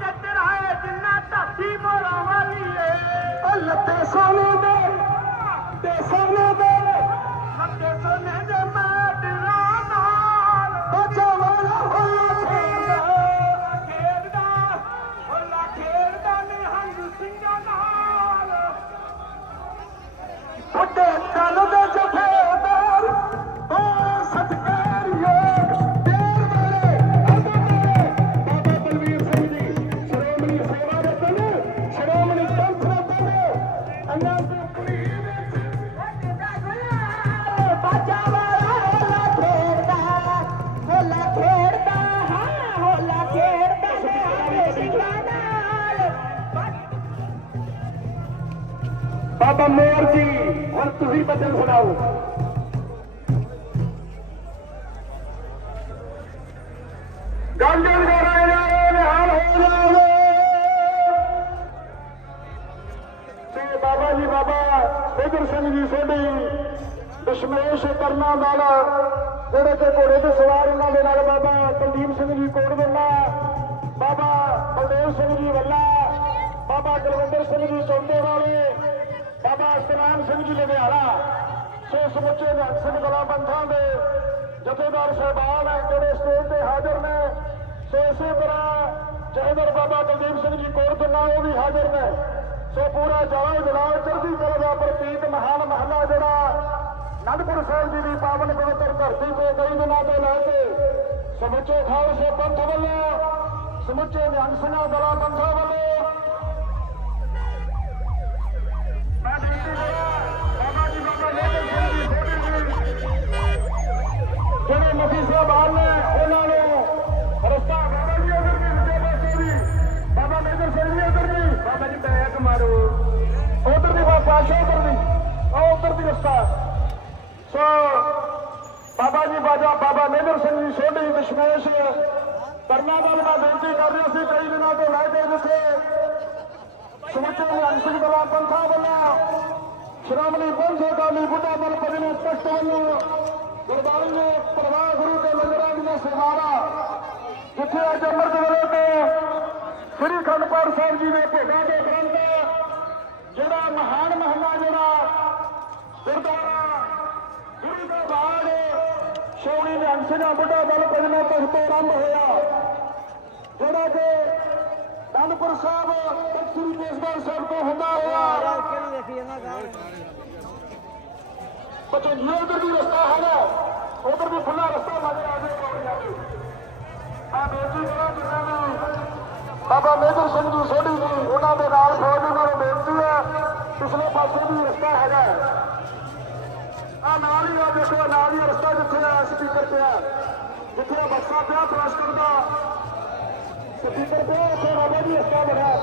ਚੱਦਰ ਹੈ ਜਿੰਨਾ ਧਰਤੀ ਮੋਰਾਂ ਵਾਲੀ ਏ। ਉਹ ਲੱਤੇ ਸੋਨੇ ਦੇ ਤੇ ਸੋਨੇ ਦੇ। ਲੱਤੇ ਸੋਨੇ ਦੇ ਮਾਡਰਾ ਨਾਲ। ਉਹ ਜਵਾਨਾ ਹੋਇਆ ਖੇਡਦਾ ਖੇਡਦਾ ਉਹ ਲਾ ਖੇਡਦਾ ਨਿਹੰਗ ਸਿੰਘਾਂ ਨਾਲ। ਫੁੱਟੇ ਚਲੋ بابا موهر جي هاڻي تنهنجي پتو سنا ਇਧਰ ਸਿੰਘ ਜੀ ਸੋਢੀ, ਦਸ਼ਮੇਸ਼ ਕਰਨਾ ਨਾਲ, ਜਿਹੜੇ ਕਿ ਘੋੜੇ ਤੇ ਸਵਾਰ ਉਹਨਾਂ ਦੇ ਨਾਲ ਬਾਬਾ ਕੁਲਦੀਪ ਸਿੰਘ ਜੀ ਕੋਟਦੰਨਾ ਬਾਬਾ ਬਲਦੇਵ ਸਿੰਘ ਜੀ ਵੱਲਾ, ਬਾਬਾ ਕੁਲਵਿੰਦਰ ਸਿੰਘ ਜੀ ਚੌਂਦੇ ਵਾਲੇ, ਬਾਬਾ ਸਤਨਾਮ ਸਿੰਘ ਜੀ ਲੁਧਿਆਣਾ, ਸੋ ਸਮੁੱਚੇ ਨਿਹੰਗ ਸਿੰਘ ਕਲਾ ਪੰਥਾਂ ਦੇ ਜਥੇਦਾਰ ਸਾਹਿਬਾਨ ਹੈ ਜਿਹੜੇ ਸਟੇਜ ਤੇ ਹਾਜ਼ਰ ਨੇ। ਸੋ ਇਸੇ ਤਰ੍ਹਾਂ ਜਹਦਰ ਬਾਬਾ ਕੁਲਦੀਪ ਸਿੰਘ ਜੀ ਕੋਟਦੰਨਾ ਉਹ ਵੀ ਹਾਜ਼ਰ ਨੇ। ਸੋ ਪੂਰਾ ਜਵਾਨ ਜਲਾਲ ਚੜ੍ਹਦੀ ਕਲਾ ਦਾ ਪ੍ਰਤੀਕ ਅਨੰਦਪੁਰ ਸਾਹਿਬ ਜੀ ਦੀ ਪਾਵਨ ਪਵਿੱਤਰ ਧਰਤੀ ਤੇ ਕਈ ਦਿਨਾਂ ਤੋਂ ਲੈ ਕੇ ਸਮੁੱਚੇ ਖਾਲਸੇ ਪੰਥ ਵੱਲੋਂ ਸਮੁੱਚੇ ਨਿਹੰਗ ਸਿੰਘਾਂ ਦਲਾਂ ਪੰਥਾਂ ਵੱਲੋਂ। ਜਿਹੜੇ ਮਸੀਹ ਸਾਹਿਬਾਨ ਨੇ ਉਹਨਾਂ ਨੂੰ ਰਸਤਾ ਬਾਬਾ ਜੀ ਉਧਰ ਵੀ ਸੱਜੇ ਪਾਸੇ ਵੀ ਬਾਬਾ ਨੇਦਰ ਸਿੰਘ ਜੀ ਉਧਰ ਵੀ ਬਾਬਾ ਜੀ ਬੈਕ ਮਾਰੋ। ਉਧਰ ਦੀ ਬਾਬਾ ਸ਼ੋ ਉਧਰ ਦੀ ਉਹ ਉਧਰ ਦੀ ਰਸਤਾ। ਸੋ ਬਾਬਾ ਜੀ, ਬਾਜਾ, ਬਾਬਾ ਨੇਦਰ ਸਿੰਘ ਜੀ, ਸੋਢੀ ਦਸ਼ਮੇਸ਼। ਕਰਨਾ ਵੱਲ ਮੈਂ ਬੇਨਤੀ ਕਰ ਰਿਹਾ ਸੀ, ਕਈ ਦਿਨਾਂ ਤੋਂ ਲੈ ਕੇ ਜਿੱਥੇ ਸਮੁੱਚੇ ਨਿਹੰਗ ਸਿੰਘ ਦਲਾਂ ਪੰਥਾਂ ਵੱਲੋਂ ਸ਼੍ਰੋਮਣੀ ਪੰਥ ਅਕਾਲੀ ਬੁੱਢਾ ਦਲ ਭਜਨ ਸਪਸ਼ਟ ਵੱਲੋਂ ਗੁਰਬਾਣੀ ਦੇ ਪ੍ਰਵਾਹ ਗੁਰੂ ਦੇ ਲੰਗਰਾਂ ਦੀਆਂ ਸੇਵਾਵਾਂ ਜਿੱਥੇ ਅੱਜ ਅੰਮ੍ਰਿਤ ਵੇਲੇ ਤੇ ਸ੍ਰੀ ਖੰਡਪਾਠ ਸਾਹਿਬ ਜੀ ਦੇ ਭੋਗਾਂ ਦੇ ਗ੍ਰੰਥ ਜਿਹੜਾ ਮਹਾਨ ਮਹੱਲਾ, ਜਿਹੜਾ ਗੁਰਦੁਆਰਾ ਨਿਹੰਗ ਸਿੰਘਾਂ ਬੁੱਢਾ ਦਲ ਤਖਤ ਤੋਂ ਆਰੰਭ ਹੋਇਆ। ਜਿਹੜਾ ਕਿ ਅਨੰਦਪੁਰ ਸਾਹਿਬ ਤਖਤ ਸ੍ਰੀ ਕੇਸਗੜ੍ਹ ਸਾਹਿਬ ਤੋਂ ਹੁੰਦਾ ਹੋਇਆ। ਕਿਹਨੂੰ ਦੇਖੀ ਜਾਂਦਾ ਗਾਲ ਪਚੰਜੀਆ ਉਧਰ ਵੀ ਰਸਤਾ ਹੈਗਾ ਉਧਰ ਵੀ ਖੁੱਲਾ ਰਸਤਾ ਨਜ਼ਰ ਆ ਜਾਏਗਾ ਆ ਜਾਵੇ ਆ ਬੇਨਤੀ ਕਰਾਂ ਜਿਨ੍ਹਾਂ ਨੂੰ ਬਾਬਾ ਮੇਜਰ ਸਿੰਘ ਜੀ ਸੋਢੀ ਜੀ ਉਹਨਾਂ ਦੇ ਨਾਲ ਫੌਜ ਨੂੰ ਬੇਨਤੀ ਹੈ ਪਿਛਲੇ ਪਾਸੇ ਵੀ ਰਸਤਾ ਹੈਗਾ ਆ ਨਾਲ ਹੀ ਆ, ਦੇਖੋ, ਨਾਲ ਹੀ ਰਸਤਾ ਜਿੱਥੇ ਆ ਸਪੀਕਰ ਪਿਆ, ਜਿੱਥੇ ਬੱਸਾ ਪਿਆ ਫਲਸਟਰ ਦਾ। ਸਪੀਕਰ ਪਿਆ, ਉੱਥੇ ਬਾਬਾ ਜੀ ਰਸਤਾ ਬਣਾ